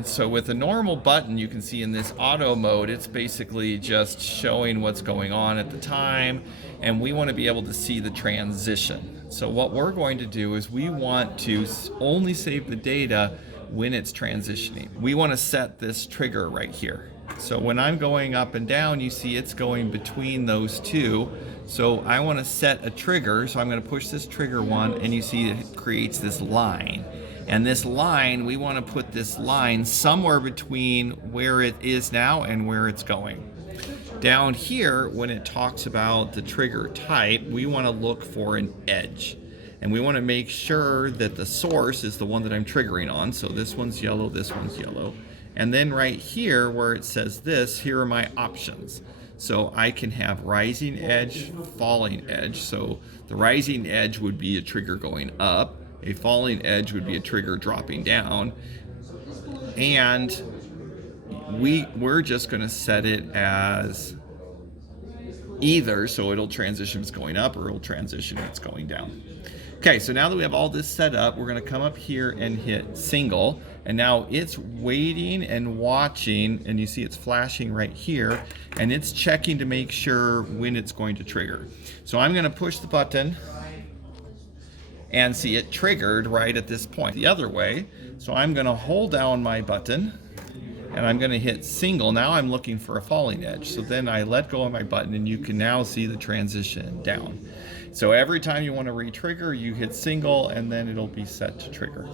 button. So with a normal button, you can see in this auto mode, it's basically just showing what's going on at the time, and we want to be able to see the transition. So what we're going to do is we want to only save the data when it's transitioning. We want to set this trigger right here. So when I'm going up and down, you see it's going between those two. So I want to set a trigger, so I'm going to push this trigger one, and you see it creates this line. And this line, we want to put this line somewhere between where it is now and where it's going. Down here, when it talks about the trigger type, we want to look for an edge. And we want to make sure that the source is the one that I'm triggering on. So this one's yellow, this one's yellow. And then right here where it says this, here are my options. So I can have rising edge, falling edge. So the rising edge would be a trigger going up. A falling edge would be a trigger dropping down. And we're just going to set it as either, so it'll transition if it's going up, or it'll transition if it's going down. Okay, so now that we have all this set up, we're going to come up here and hit single, and now it's waiting and watching, and you see it's flashing right here, and it's checking to make sure when it's going to trigger. So I'm going to push the button and see it triggered right at this point. The other way, so I'm going to hold down my button and I'm going to hit single. Now I'm looking for a falling edge. So then I let go of my button and you can now see the transition down. So every time you want to re-trigger, you hit single and then it'll be set to trigger.